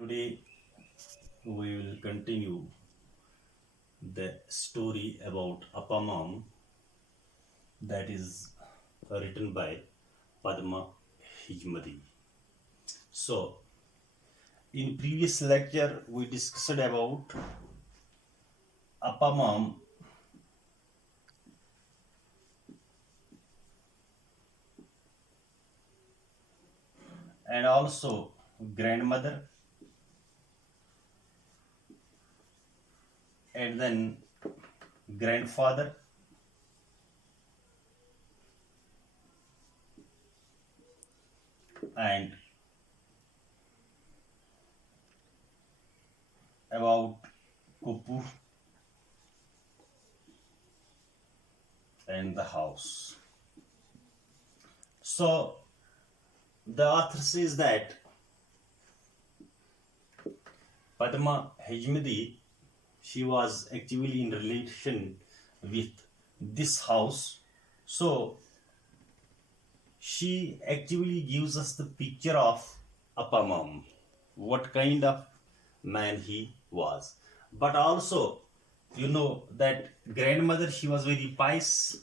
Today we will continue the story about Appa Mom that is written by Padma Hejmadi. So, in previous lecture we discussed about Appa Mom and also grandmother and then grandfather and about Kupu and the house. So the author says that Padma Hejmadi, she was actively in relation with this house. So she actively gives us the picture of Appa Mom, what kind of man he was. But also, you know that grandmother, she was very pious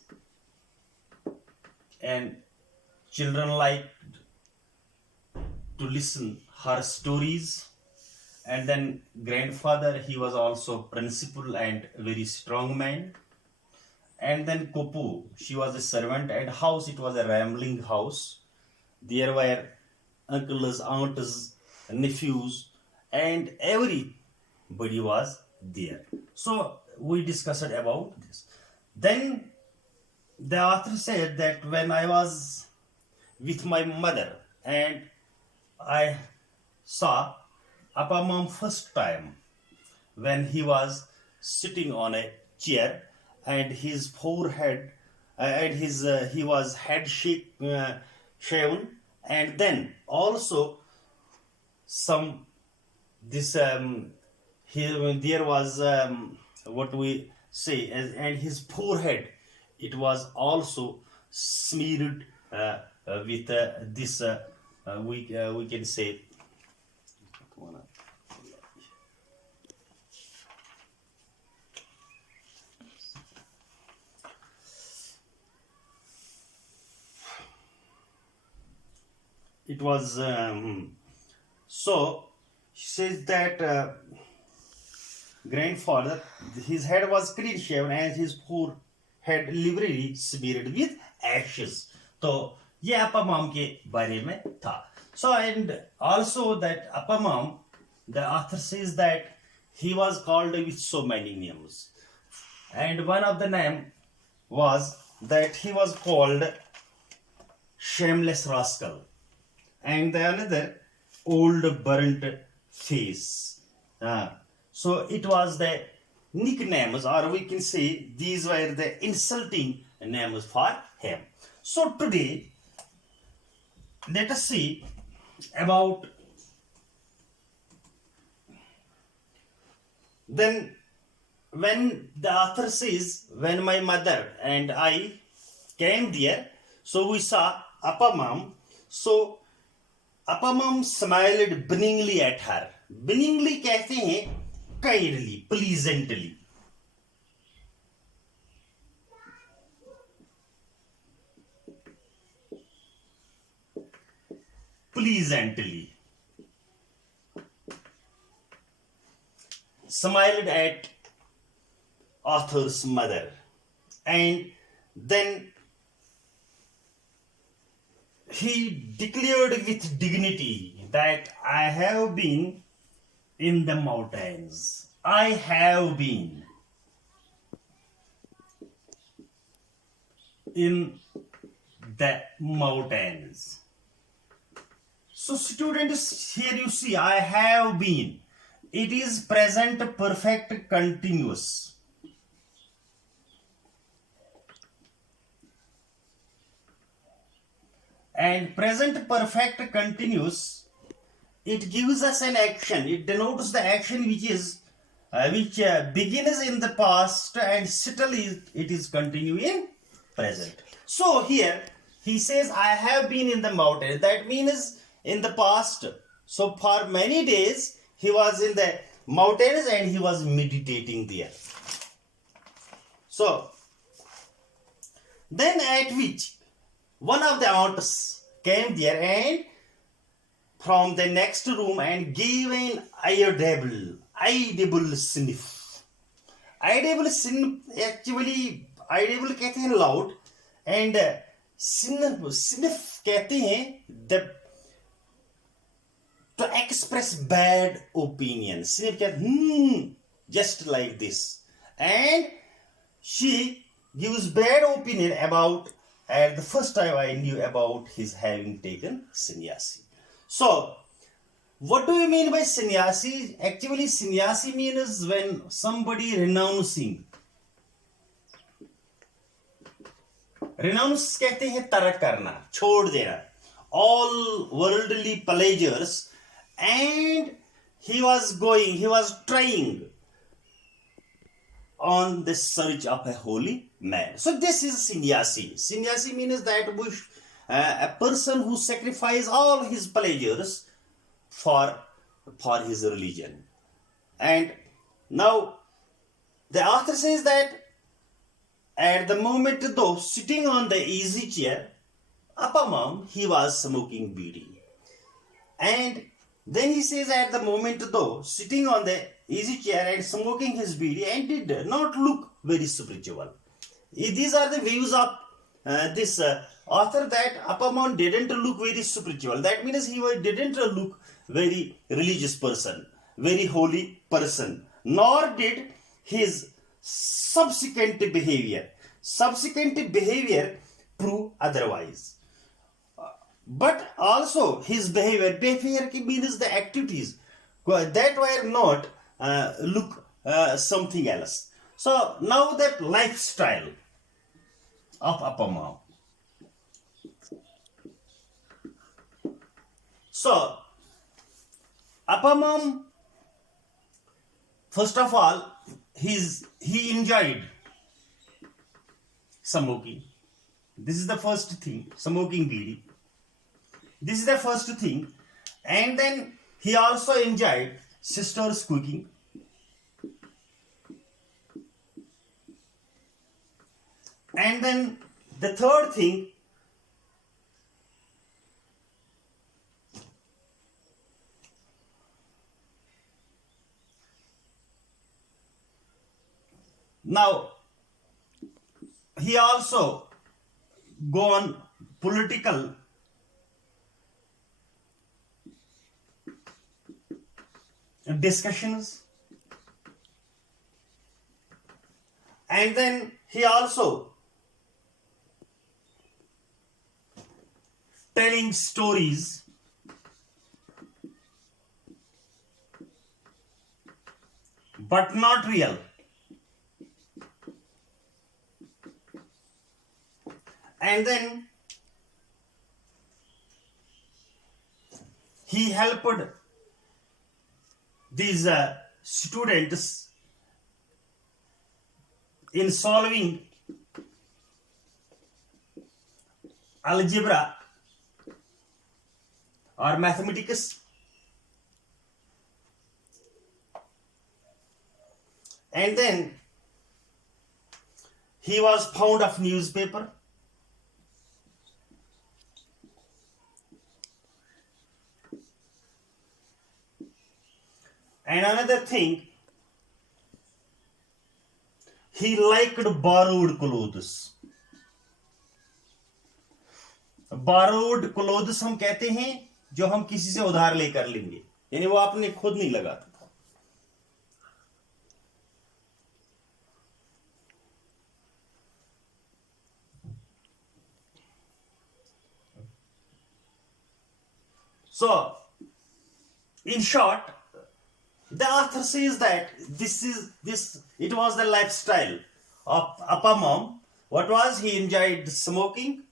and children liked to listen her stories. And then grandfather, he was also principal and very strong man. And then Kopu, she was a servant, and house, it was a rambling house. There were uncles, aunts, nephews, and everybody was there. So we discussed about this. Then the author said that when I was with my mother and I saw Appa Mom first time when he was sitting on a chair and his forehead and his he was head shaven, and then also some this here there was what we say and his forehead, it was also smeared with this we can say it was so she says that grandfather, his head was clean shaven and his forehead liberally smeared with ashes. तो ये Appa Mom के बारे में था. So and also that Appa Mom, the author says that he was called with so many names, and one of the name was that he was called shameless rascal, and the another old burnt face. So it was the nicknames, or we can say these were the insulting names for him. So today, let us see about then when the author says when my mother and I came there, so we saw Appa Mom. So Appa Mom smiled benignly at her. Benignly कहते हैं kindly, pleasantly. Pleasantly. Smiled at author's mother. And then he declared with dignity that I have been in the mountains. I have been in the mountains. So students, here you see I have been. It is present perfect continuous. And present perfect continuous, it gives us an action. It denotes the action which is begins in the past and still it is continuing present. So here he says, I have been in the mountain. That means in the past. So for many days he was in the mountains and he was meditating there. So, then at which one of the aunts came there and from the next room and gave an audible sniff. Audible sniff actually audible कहते हैं loud and sniff कहते हैं the to express bad opinion. Sniff कहते just like this, and she gives bad opinion about. At the first time I knew about his having taken sannyasi. So, what do you mean by sannyasi? Actually, sannyasi means when somebody renouncing. Renounce कहते हैं तरक करना, छोड़ देना, all worldly pleasures, and he was trying on the search of a holy man. So this is sannyasi. Sannyasi means that a person who sacrifices all his pleasures for his religion. And now the author says that at the moment though sitting on the easy chair, Appa he was smoking bidi. And then he says at the moment though sitting on the easy chair and smoking his bidi and did not look very spiritual. These are the views of this author, that Appa didn't look very spiritual. That means he didn't look very religious person, very holy person, nor did his subsequent behavior prove otherwise. But also his behavior means the activities that were not look something else. So now that lifestyle of Appa. So Appa, first of all, he enjoyed smoking. This is the first thing, smoking bidi. This is the first thing. And then he also enjoyed sister's cooking. And then the third thing, now he also go on political discussions, and then he also telling stories but not real, and then he helped these students in solving algebra or mathematics, and then he was fond of newspaper, and another thing, he liked borrowed clothes. Borrowed clothes हम कहते हैं जो हम किसी से उधार लेकर लेंगे, यानी वो आपने खुद नहीं लगाता था. So, in short, the author says that it was the lifestyle of Appa. What was? He enjoyed smoking,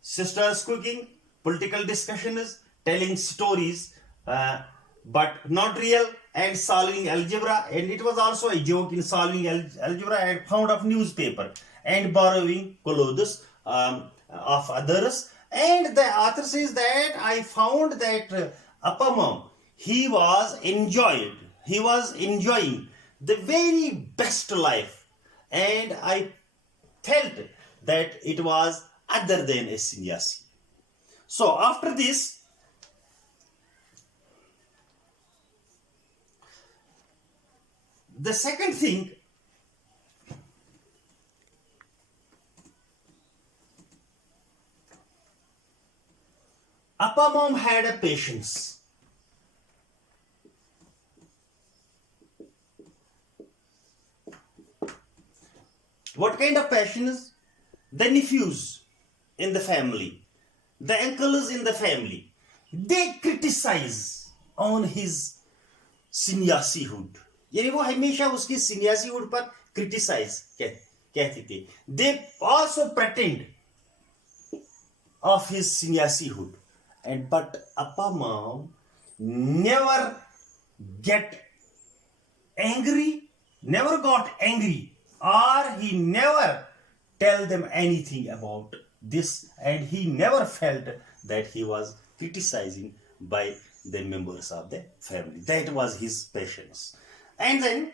sisters cooking, political discussions, telling stories, but not real, and solving algebra. And it was also a joke in solving algebra, and found of newspaper and borrowing clothes of others. And the author says that I found that Appa, he was enjoying the very best life, and I felt that it was other than a sannyasi. So after this, the second thing, Appa mom had a patience. What kind of patience? The nephews in the family, the uncles in the family, they criticize on his sannyasihood. यानी वो हमेशा उसकी sannyasihood पर criticize कहते थे. They also pretend of his sannyasihood, and but Appa mom never got angry, or he never tell them anything about this, and he never felt that he was criticizing by the members of the family. That was his patience. And then